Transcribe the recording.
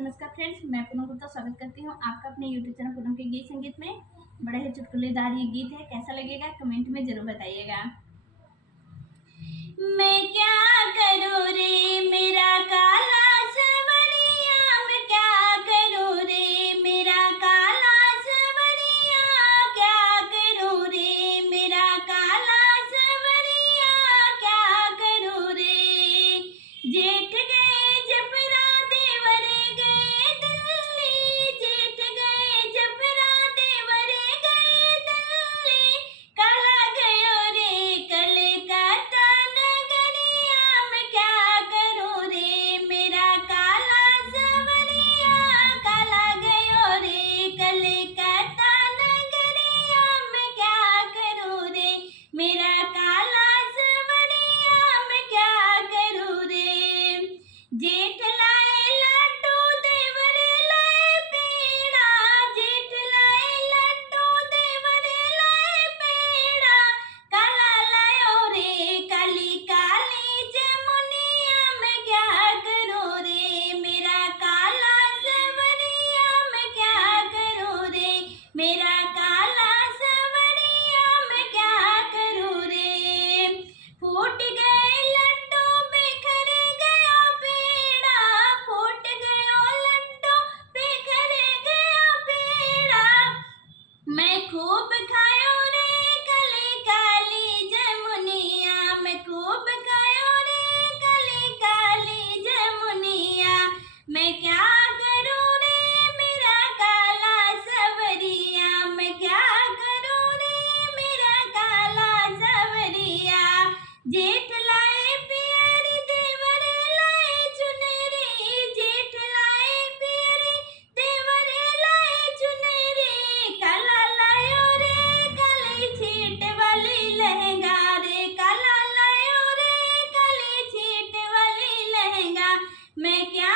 नमस्कार फ्रेंड्स, मैं पूनम गुप्ता स्वागत करती हूँ आपका अपने यूट्यूब चैनल पूनम के गीत संगीत में। बड़ा ही चुटकुलेदार ये गीत है, कैसा लगेगा कमेंट में जरूर बताइएगा। मैं क्या करूँ रे मेरा काला सवरिया, मैं क्या करूँ रे मेरा काला सवरिया, क्या करूँ रे मेरा काला सवरिया, क्या करूँ रे। जेठ गए जबरा देवर गए दिल्ली, जेठ गए जबरा देवर गए दिल्ली, काला गयो रे कलकत्ता नगरिया, मैं क्या करूँ रे मेरा काला सवरिया, काला गयो रे कलकत्ता नगरिया, मैं क्या करूँ रे मेरा काला सवरिया, मैं क्या करूँ रे। जेठ लाए लड्डू देवर लाए पेड़ा, जेठ लाए लड्डू देवर लाए पेड़ा, काला लायो रे काली काली जमुनिया, मैं क्या करूँ रे मेरा काला सवरिया, मैं क्या करूँ रे मेरा काला सवरिया, मैं क्या करूँ रे। फूट गए लड्डू बिखर गया पेड़ा, फूट गयो लड्डू बिखर गया पेड़ा, मैं खूब खायो रे कली काली जमुनिया, मैं खूब खायो रे कली काली जमुनिया, मैं क्या करूँ रे मेरा काला सवरिया, मैं क्या करूँ रे मेरा काला सवरिया। जेठ लाए पियरी देवर लाए चुनरी, जेठ लाए पियरी देवर लाए चुनरी, काला लायो रे काली छीट वाली लहंगा रे, काला लायो रे काली छीट वाली लहंगा, मैं क्या